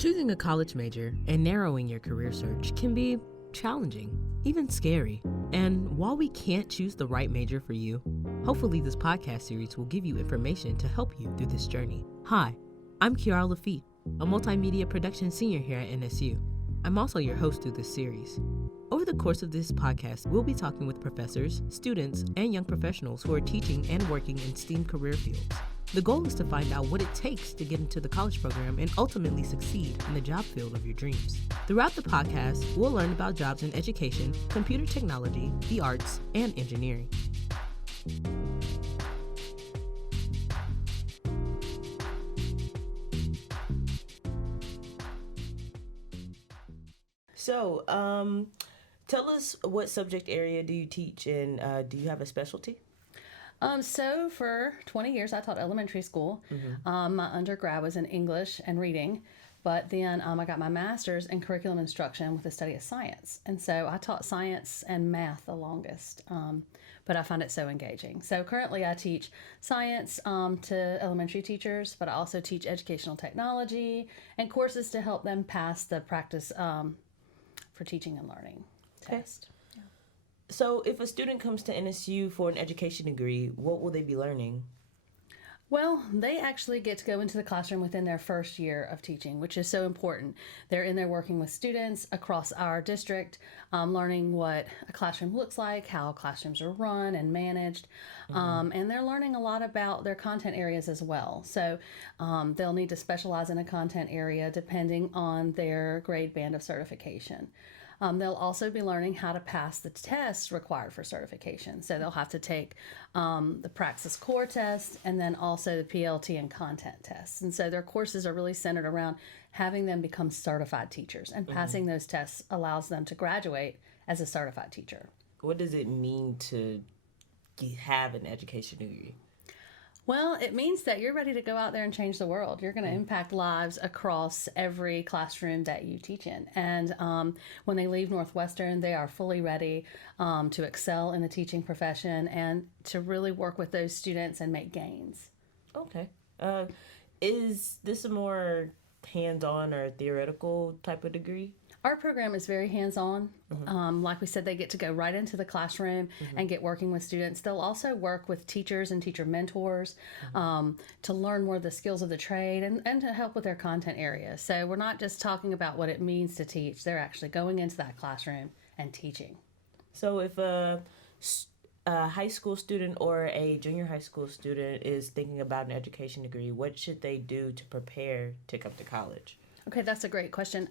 Choosing a college major and narrowing your career search can be challenging, even scary. And while we can't choose the right major for you, hopefully this podcast series will give you information to help you through this journey. Hi, I'm Kiara Lafitte, a multimedia production senior here at NSU. I'm also your host through this series. Over the course of this podcast, we'll be talking with professors, students, and young professionals who are teaching and working in STEAM career fields. The goal is to find out what it takes to get into the college program and ultimately succeed in the job field of your dreams. Throughout the podcast, we'll learn about jobs in education, computer technology, the arts, and engineering. So, tell us, what subject area do you teach, and do you have a specialty? So for 20 years, I taught elementary school. My undergrad was in English and reading, but then I got my master's in curriculum instruction with the study of science. And so I taught science and math the longest, but I find it so engaging. So currently I teach science to elementary teachers, but I also teach educational technology and courses to help them pass the practice for teaching and learning test. So if a student comes to NSU for an education degree, what will they be learning? Well, they actually get to go into the classroom within their first year of teaching, which is so important. They're in there working with students across our district, learning what a classroom looks like, how classrooms are run and managed, and they're learning a lot about their content areas as well. So they'll need to specialize in a content area depending on their grade band of certification. They'll also be learning how to pass the tests required for certification. So they'll have to take the Praxis Core test and then also the PLT and content tests. And so their courses are really centered around having them become certified teachers. And passing those tests allows them to graduate as a certified teacher. What does it mean to have an education degree? Well, it means that you're ready to go out there and change the world. You're going to impact lives across every classroom that you teach in. And when they leave Northwestern, they are fully ready to excel in the teaching profession and to really work with those students and make gains. Okay. Is this a more hands-on or theoretical type of degree? Our program is very hands-on. Like we said, they get to go right into the classroom and get working with students. They'll also work with teachers and teacher mentors to learn more of the skills of the trade and to help with their content area. So we're not just talking about what it means to teach. They're actually going into that classroom and teaching. So if a high school student or a junior high school student is thinking about an education degree, what should they do to prepare to come to college? Okay, that's a great question.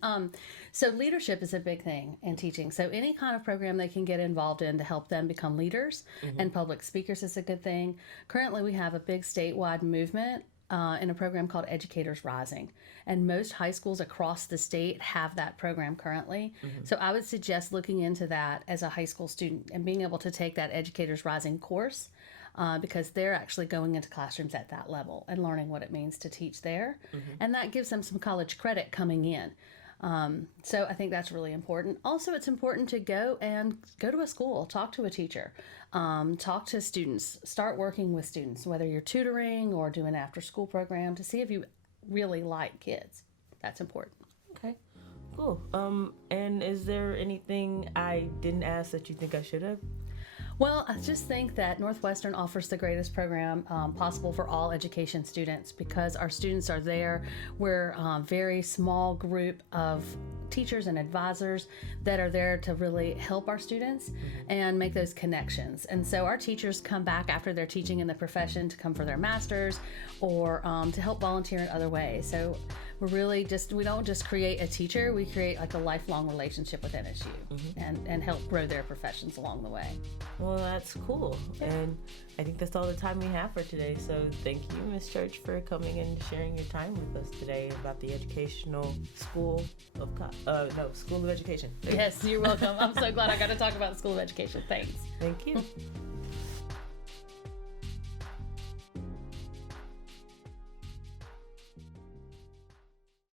So leadership is a big thing in teaching. So any kind of program they can get involved in to help them become leaders and public speakers is a good thing. Currently, we have a big statewide movement in a program called Educators Rising. And most high schools across the state have that program currently. So I would suggest looking into that as a high school student and being able to take that Educators Rising course. Because they're actually going into classrooms at that level and learning what it means to teach there. And that gives them some college credit coming in. So I think that's really important. Also, it's important to go to a school, talk to a teacher, talk to students, start working with students, whether you're tutoring or doing an after-school program, to see if you really like kids. That's important. Okay, cool. And is there anything I didn't ask that you think I should have? Well, I just think that Northwestern offers the greatest program possible for all education students because our students are there. We're a very small group of teachers and advisors that are there to really help our students and make those connections. And so our teachers come back after they're teaching in the profession to come for their masters or to help volunteer in other ways. So we're really we don't just create a teacher, we create like a lifelong relationship with NSU and help grow their professions along the way. Well, that's cool. And I think that's all the time we have for today. So thank you, Ms. Church, for coming and sharing your time with us today about the School of Education. Yes, you're welcome. I'm so glad I got to talk about the School of Education. Thanks. Thank you.